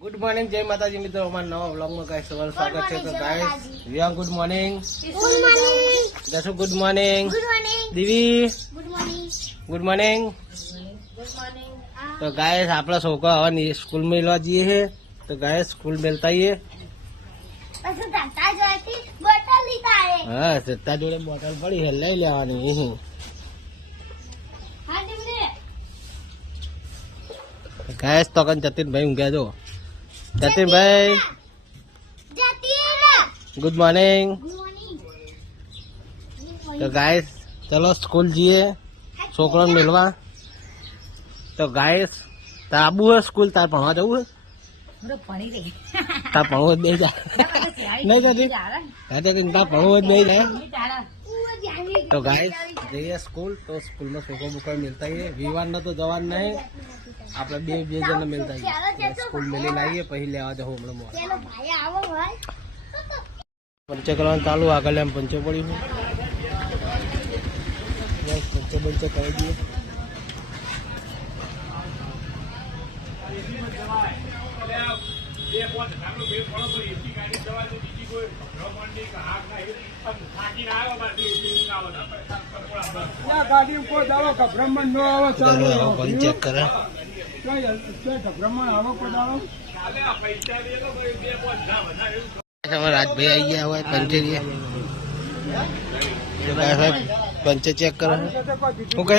Good morning जय माता जी मित्रों हमारे नवा व्लॉग में गाइस सवाल स्वागत है। तो गाइस रियांग गुड मॉर्निंग, दसो गुड मॉर्निंग, दिवी गुड मॉर्निंग। तो गाइस आपला છોકરો હવે સ્કૂલ મેળવા જઈએ છે। તો ગાइस સ્કૂલ મેલતા આવીએ। હા સત્તા જોડે બોટલ પડી છે લઈ લેવાની। गाइस તો કન જતીન ભાઈ ઊંઘ્યા જો। जतिन भाई गुड मॉर्निंग। तो गाइस चलो स्कूल जीए छोकरा मिलवा। तो गाइस आबू है स्कूल तार पढ़वा जाऊ है तार पढ़ो नहीं जा नहीं जाती कहते कि तार पढ़ो नहीं जाए। तो गाइस जइए स्कूल। तो स्कूल में छोकरा बुकरा मिलता ही है। विवान ना तो जवान नहीं આપણે બે જણ મિલતા સ્કૂલ મેલી લાવીએ પછી લેવા જવું હમણાં પંચે કરવાનું ચાલુ આગળ એમ પંચે પડી પંચે બંચે કરી દઈએ। પંચે કરે राजभाई आई गया हुआ है पंचे दिए। पंचे चेक कर ओके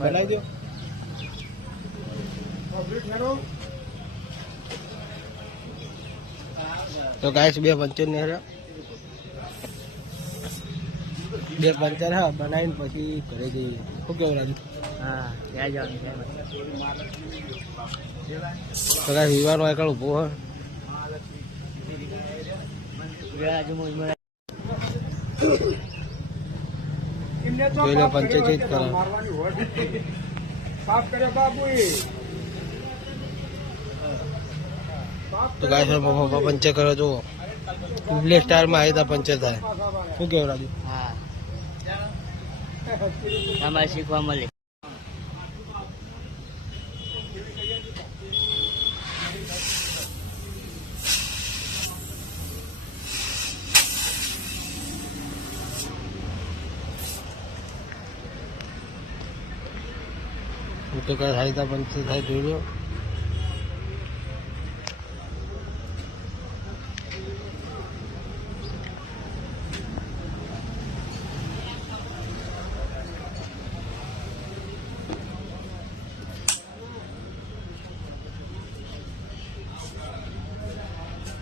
बनाई दो। तो गाइस बे पंचर ने બે પંચર હા બનાવીને પછી ઘરે જઈએ। શું કેવું રાજુ? હા ત્યાં જવાનું છે। તો કાંઈ વિવાનો એકલ ઉભો હોય જોઈ લો પંચે ચેક કરો। તો ગાય પપ્પા પંચે કરો જુઓ બ્લેક સ્ટાર માં આવી તા પંચર થાય। શું કેવું રાજુ? હા તમારે શીખવા મળે। તો કઈ થાય તા પંચર થાય જોઈ લો।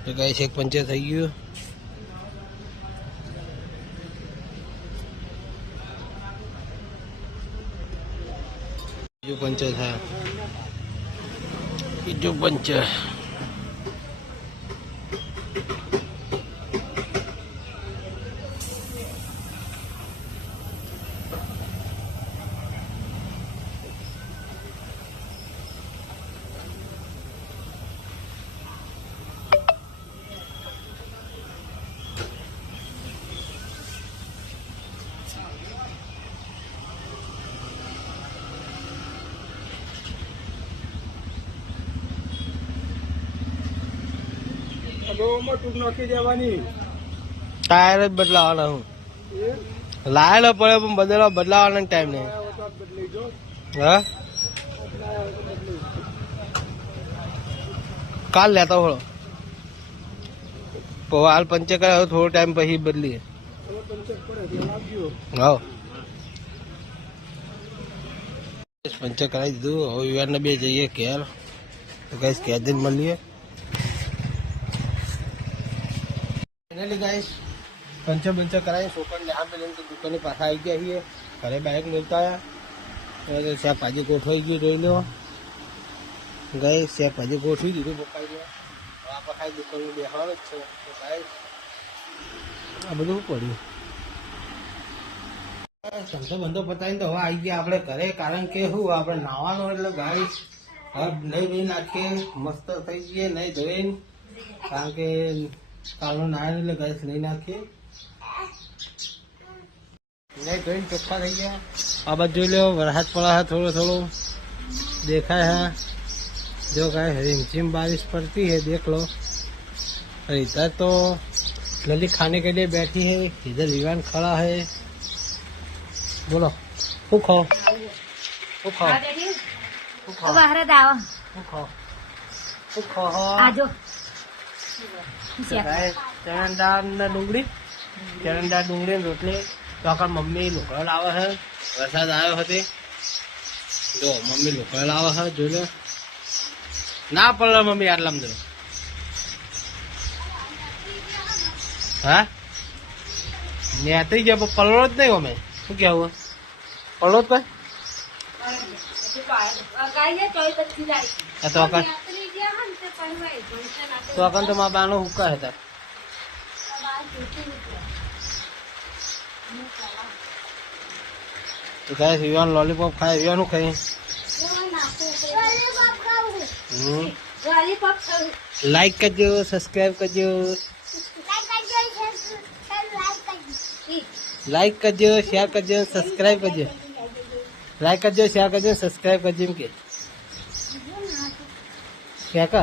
तो गाइस एक पंचर થઈ ગયું। બીજું પંચર થાય બીજું પંચર। टायर જ બદલાવાના હું લાયેલો પડે પણ બદલાવાનો ટાઈમ નહીં। હા કાલ લેતા હોળો હાલ પંચે કરાવે થોડો ટાઈમ પછી બદલીએ। હા પંચે કરાવી દીધું હવે વિવારને બે જઈએ ઘેર। તો ગાઈસ ઘેર જઈને મળીએ। फाइनली गाइस पंचर बंचर कराए छोकर यहाँ पे लेने दुकान पास आई गया ही है। घरे बाइक मिलता है शेफ भाजी गोठवाई गई रही लो गए शेफ भाजी गोठवी दीधું પપ્પાએ આપણે ખાઈ દુકાન બેસવાનું જ છે। તો ગાઈસ આ બધું પડ્યું ધંધો બંધો પતાવીને તો હવે આવી ગયા આપણે ઘરે। કારણ કે શું આપણે નાવાનું એટલે ગાઈસ હવે નહીં ધોઈ નાખીએ મસ્ત થઈ જઈએ નહીં ધોઈને। કારણ કે કાલનો નાય એટલે ગેસ નહીં નાખીએ નહીં ધોઈને ચોખ્ખા થઈ ગયા। આ બાજુ જોઈ લો વરસાદ પડે થોડો થોડો देखा है जो गाय रिमझिम बारिश पड़ती है देख लो। और इधर तो लली खाने के लिए बैठी है, इधर विवान खड़ा है। बोलो खूब खाओ, खूब खाओ, खूब खाओ, बाहर दावा खूब खाओ, खूब खाओ। आजो चरणदार ने डુંગળી, ચરણદાર ડુંગળી ને રોટલી તો આખા મમ્મી લુકડો લાવે છે। વરસાદ આવ્યો હતો જો મમ્મી લુકડો લાવે છે, જોઈ લો ના પડે મમ્મી આટલામાં જો। હા નેતરી ગયા પણ પલળો જ નહીં અમે શું કેવું પલળો જ કઈ તો અકન તો મારા બાનો હુક્કા હતા। તો ગાઈસ વિવાન લોલીપોપ ખાય, વિવાનું ખાઈ લાઈક કરજો, સબસ્ક્રાઇબ કરજો, લાઈક કરજો, શેર કરજો, સબસ્ક્રાઇબ કરજો, લાઈક કરજો, શેર કરજો, સબસ્ક્રાઇબ કરજો એમ કે क्या का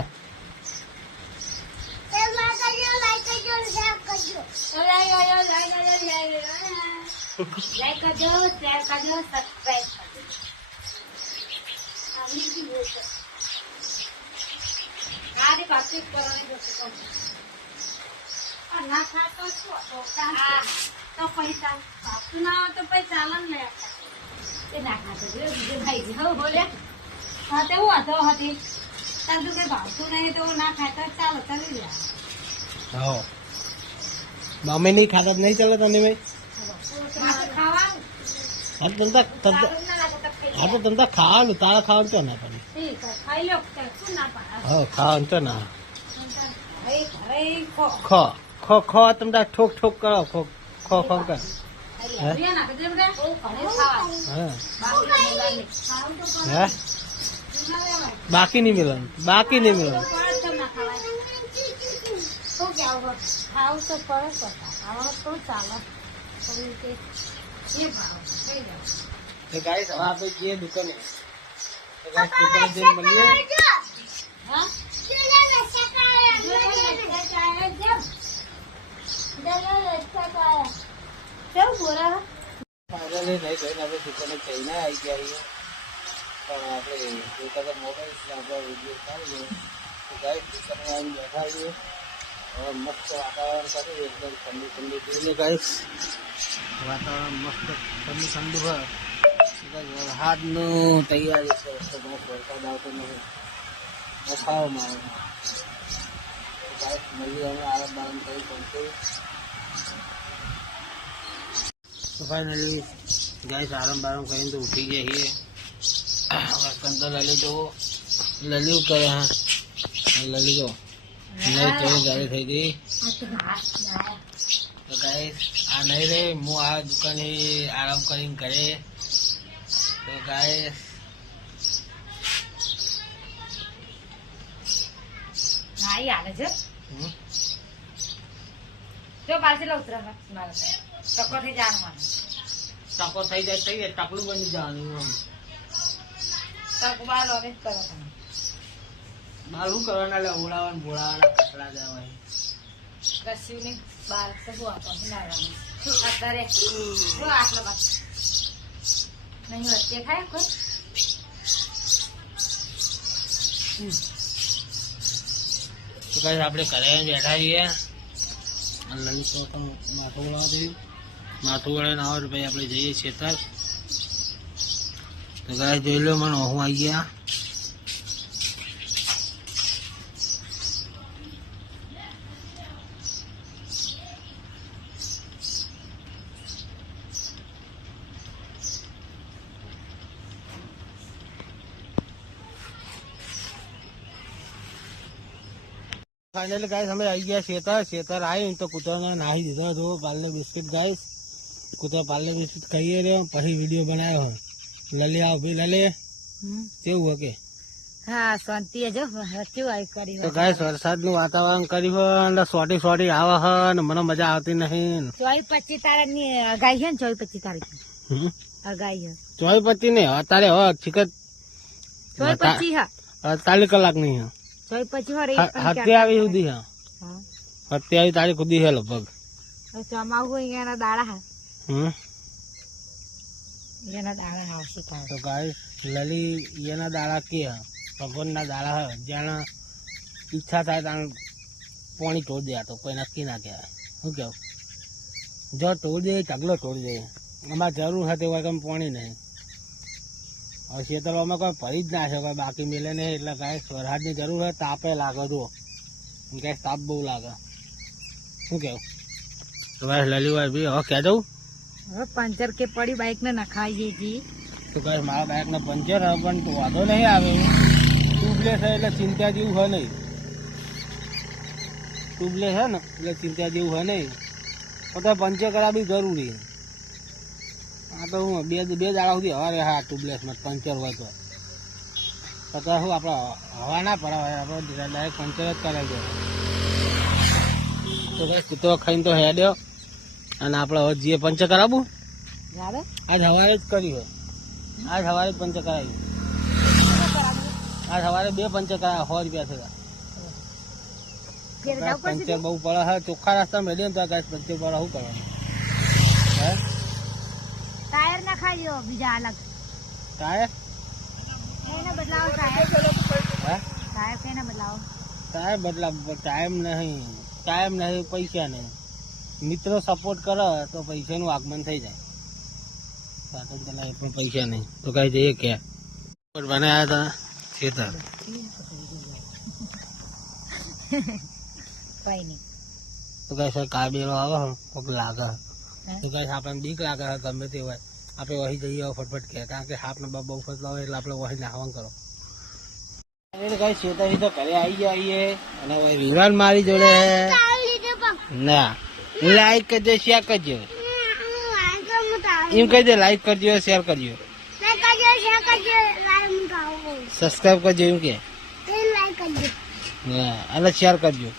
लाइक करजो, शेयर करजो, सब्सक्राइब करजो। आदि बातचीत करने को और ना खा तो तो पैसा बात ना तो पैसा लन ले ये ना खा तो ये भाई जी हो बोले हाँ तो हुआ तो हती तब तो के भावतु नहीं तो ना खाता चालो चली जा। हाँ मम्मी नहीं खाता नहीं चला तने भाई खावा हाँ तंता तंता हाँ तो तंता खाओ ना तारा खाओ तो ना पड़े ठीक है खाई लो तो ना पड़ा हाँ खाओ तो ना अरे अरे को खो खो खो तंता ठोक ठोक करो खो खो खो कर अरे ये ना किधर गए ओ खड़े खावा हाँ बाकी खाओ तो है बाकी नहीं मिलन बाकी नहीं मिलन तो क्या होगा खाओ तो पर खाओ तो चाला ये भाव सही जाओ तो गाइस वहाँ पे ये दुकान है तो गाइस दुकान दिन बनिए हाँ क्या बोला फाइनली नहीं गए ना दुकान चाइना आई गया है પણ આપણે જોતા તો મોબાઈલ આપણે વિડીયો ઉતારીએ તો ગાઈસ દુકાને આવીને બેઠા છીએ હવે મસ્ત વાતાવરણ કર્યું એકદમ ઠંડી ઠંડી જોઈને ગાઈસ વાતાવરણ મસ્ત ઠંડી ઠંડી હોય વરસાદનું તૈયારી છે તો બહુ વરસાદ આવતો નથી બફાવમાં આવે ગાઈસ મળીએ અમે આરામ બારામ કરી પહોંચી તો ફાઇનલી ગાઈસ આરામ બારામ કરીને તો ઉઠી ગયા છીએ तो लली जो लली करे हाँ लली जो नहीं तो गाड़ी थी गई तो गाइस आ नहीं रे मु आ दुकान आराम करीन करे तो गाइस नहीं आले जो जो बालसी ला उतरा मारा टक्कर थी जान मार टक्कर थी जाए थी टकलू बनी जानी हम तक बाल और करो तुम बालू करवाना ले उड़ावन बुड़ावन कचरा जावे रस्सी ने बाल सब हुआ तो ना राम अतरे जो आटलो बस नहीं होते खाए कुछ तो गाइस આપણે ઘરે બેઠા છીએ લલિત તો માથું વળાવ દે માથું વળાઈને આવો ભાઈ આપણે જઈએ ખેતર तो गाइस જોઈ લો મને હું આવી ગયા फाइनली गाइस हमें आई गया शेतर आई तो कुत्ता ने नाही दीधो तो पालने बिस्किट गाइस कुत्ता पालने बिस्किट खाइए रे પછી वीडियो बनायो हो लली आओ भी लली કેવું હકે હા શાંતિ જો કેવું આવી કરી તો ગાઈસ વરસાદનું વાતાવરણ કર્યું હોય અને સોટી સોટી આવે છે અને મને મજા આવતી નહીં 24-25 તારીખની અગાઈ છે ને 24-25 તારીખ અગાઈ છે 24-25 ને અત્યારે હવે શિખર ₹125 48 કલાક નહીં હા ₹125 સત્યાવીસ સુધી હા 27 તારીખ સુધી છે લગભગ ચોમાવું એના દાડા હા હમ એના દાડા આવશે તો ગાઈસ લલી એના દાડા કે હા ભગવાનના દાડા હા જ્યાં ઈચ્છા થાય ત્યાં પાણી તોડ દે તો કોઈ નક્કી ના કહેવાય શું કેવું જો તોડ દે ઢગલો તોડ દે અમારે જરૂર હતી હોય કેમ પાણી નહીં હવે ખેતરોમાં કોઈ ભરી જ ના છે કોઈ બાકી મિલે નહીં એટલે ગાય વરસાદની જરૂર હોય તાપે લાગે જુઓ ગાય તાપ બહુ લાગે શું કેવું તો ગાય લલીભાઈ બી હવે કહે દઉં હવે પંચર કે પડી બાઇક ને નખાઈએ જી તો ગાય મારા બાઇકને પંચર હવે પણ તો વાંધો નહીં આવે ટ્યુબલેસ છે એટલે ચિંતા જેવું હોય નહીં ટ્યુબલેસ છે ને એટલે ચિંતા જેવું હોય નહીં તો પંચર કરાવવી જરૂરી આ તો હું બે દાડા સુધી હવા રહે હા ટ્યુબલેસમાં પંચર હોય તો શું આપણે હવા ના પડાવે આપણે ડાયરેક્ટ પંચર જ કરાવી દે તો ભાઈ કૂતરો ખાઈને તો હેડ્યો અને આપણે હવે જે પંચર કરાવવું આજ સવારે જ કર્યું હોય આજ સવારે જ પંચર કરાવ્યું આજ સવારે 2 પંચર કરાવ્યા ₹100 થયા પંચર બહુ પડે હા ચોખ્ખા રસ્તા મેળવીએ ને તો ગાય પંચર પડે શું કરવાનું હે ટાયર નખાઈ દો બીજા અલગ ટાયર એને બદલાવો ટાયર હે ટાયર કેને બદલાવો ટાયર બદલાવ ટાઈમ નહીં પૈસા નહીં મિત્રો સપોર્ટ કરે તો પૈસાનું આગમન થઈ જાય સાધન ચલાવે પણ પૈસા નહીં તો કઈ જઈએ ક્યાં બનાવ્યા હતા ખેતર કઈ નહીં તો કઈ સર કાબેલો આવે કોક લાગે તો કઈ આપણને બીક લાગે ગમે તે હોય આપણે વહી જઈએ ફટફટ કે કારણ કે સાપને બહુ ફસલા હોય એટલે આપણે વહી નાખવાનું કરો કઈ શેતાથી તો ઘરે આવી જઈએ અને વિરાન મારી જોડે ના લાઈક કરજો શેર કરજો એમ કહી દે લાઈક કરજો શેર કરજો સબસ્ક્રાઈબ કરજો એમ કે અને શેર કરજો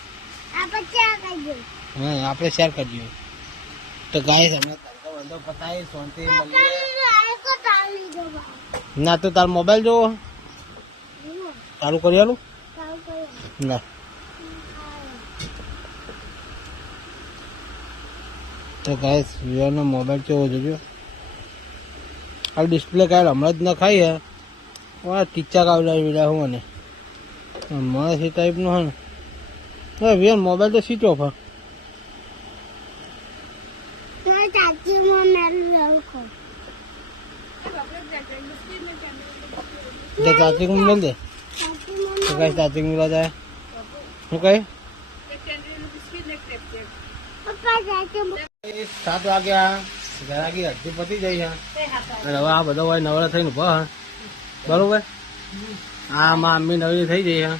હા આપણે શેર કરજો તો ગાય હમણાં ધંધો પતાવી શાંતિ ના તો તારો મોબાઈલ જોવો ચાલુ કરી આલું ના તો ગાય વિયાનો મોબાઈલ કેવો જોજો આ ડિસ્પ્લે કાંઈ હમણાં જ ન ખાઈ હે ટીચા કાવડા વિડા હું મને માણસ એ ટાઈપનો હે ને વિયાન મોબાઈલ તો સ્વિચ ઓફ હા ચાર્જિંગ મિલ દે તો કઈ ચાર્જિંગ મિલા જાય શું કઈ 7 વાગ્યા ઘરાકી અડધી પતી જાય છે અને હવે આ બધો હોય નવરા થઈને ઉભા હા બરોબર હા મમ્મી નવરી થઈ જઈ હા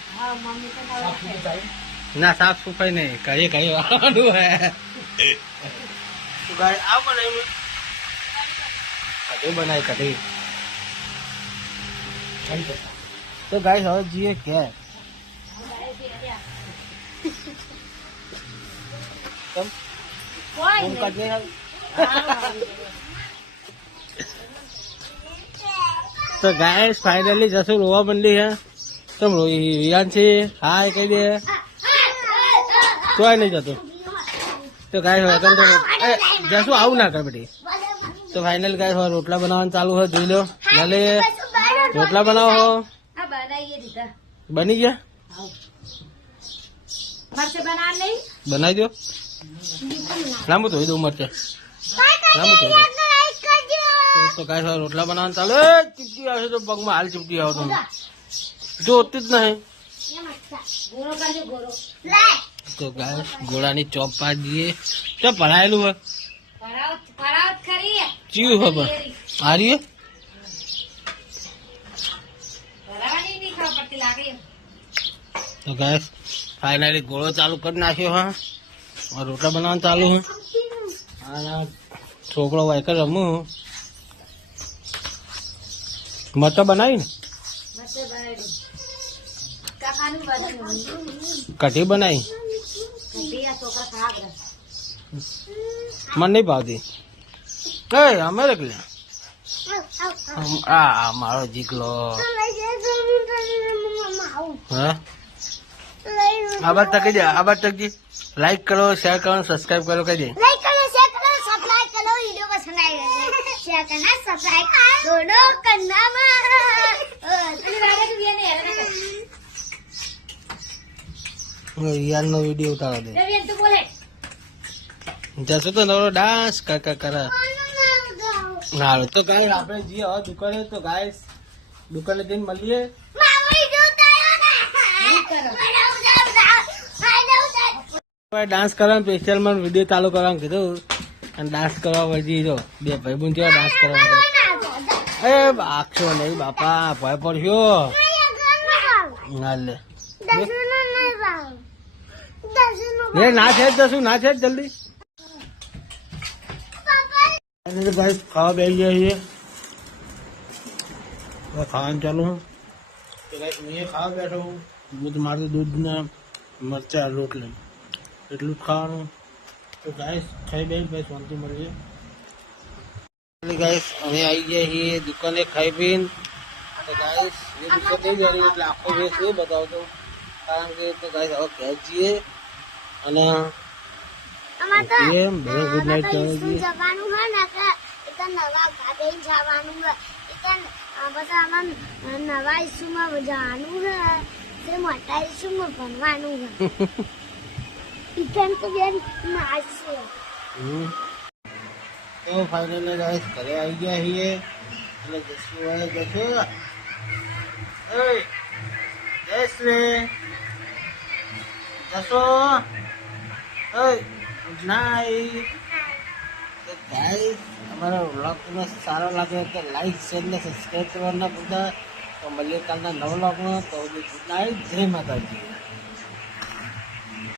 ના સાફ સફાઈ નહીં કઈ વાળવાનું હે આ બનાવી કઢી તો ગાય હવે જઈએ કે તો ગાય ફાઇનલી જશું રોવા મંડી હે તમ રિયાન છે હાય કહી દે કોઈ નહીં જતું તો ગાય હવે તો જશું આવું ના કર બેટી તો ફાઇનલ ગાય હવે રોટલા બનાવવાનું ચાલુ હોય જોઈ લો ભલે રોટલા બનાવો બની ગયા બનાવી દો લાંબુ ધોઈ દઉં મરચે લાંબુ ધોઈ દઉં તો ગાય હવે રોટલા બનાવવાનું ચાલુ ચીપટી આવશે તો પગમાં હાલ ચીપટી આવો તમે જોતી જ નહીં તો ગાય ઘોડાની ચોપ પાડી દઈએ તો ભરાયેલું હોય ચીયું ખબર હારી તો ગાય ફાઇનલી ગોળો ચાલુ કરી નાખ્યો હા રોટલા બનાવવાનું ચાલુ હોય અને છોકરો વાયકર રમું મરચા બનાવી ને કઢી બનાવી મને નહીં ભાવતી કઈ અમે રખ લે આ મારો જીગલો હા આ બાર તકી દે આ બાર તકી લાઈક કરો શેર કરો સબસ્ક્રાઇબ કરો કહી દે लाइक करो शेयर करो सब्सक्राइब करो वीडियो को शेयर करना सब्सक्राइब दोनों करना યાર નો વિડીયો ઉતારો દે तू बोले જશો તો નવરો ડાન્સ કરે હાલો તો ગાય આપણે જઈએ હવે દુકાને તો ગાય દુકાને જઈને મળીએ ડાન્સ કરવાનું સ્પેશિયલ મને વિડીયો ચાલુ કરવાનું કીધું અને ડાન્સ કરવા પછી જો બે ભાઈબંધ જેવા ડાન્સ કરવા એ આખશો નહીં બાપા ભય પડશો ના લે ના છે જ જશું ના છે જ જલ્દી ભાઈ ખાવા બેસી જાય છે ખાવાનું ચાલુ હું ખાવા બેઠો હું દૂધ મારું દૂધ ને મરચા રોટલી એટલું જ ખાવાનું તો ગાઈસ ખાઈ બે ભાઈ શાંતિ મળીએ ગાઈસ અમે આવી ગયા છીએ દુકાને ખાઈ પીને તો ગાઈસ એ દુકાન નહીં જરી એટલે આખો દિવસ એ બતાવતો કારણ કે તો ગાઈસ હવે ઘેર જઈએ અને ગુડ નાઇટ કહેવાય જવાનું હોય ને કે નવા ગાડે જવાનું હોય બધા આમાં નવા ઇસ્યુમાં જવાનું હોય તે મોટા ઇસ્યુમાં ભણવાનું હોય ઇકન તો બેન નાચ છે તો ફાઇનલી ગાઈસ ઘરે આવી ગયા છીએ અને જસુભાઈ જશો જયશ્રી જશો ગુડ નાઇટ તો ગાઈસ અમારા વ્લોગ તમને સારો લાગે તો લાઈક શેર ને સબસ્ક્રાઈબ કરવાના બધા તો મળીએ કાલના નવા વ્લોગમાં તો ગુડ નાઇટ જય માતાજી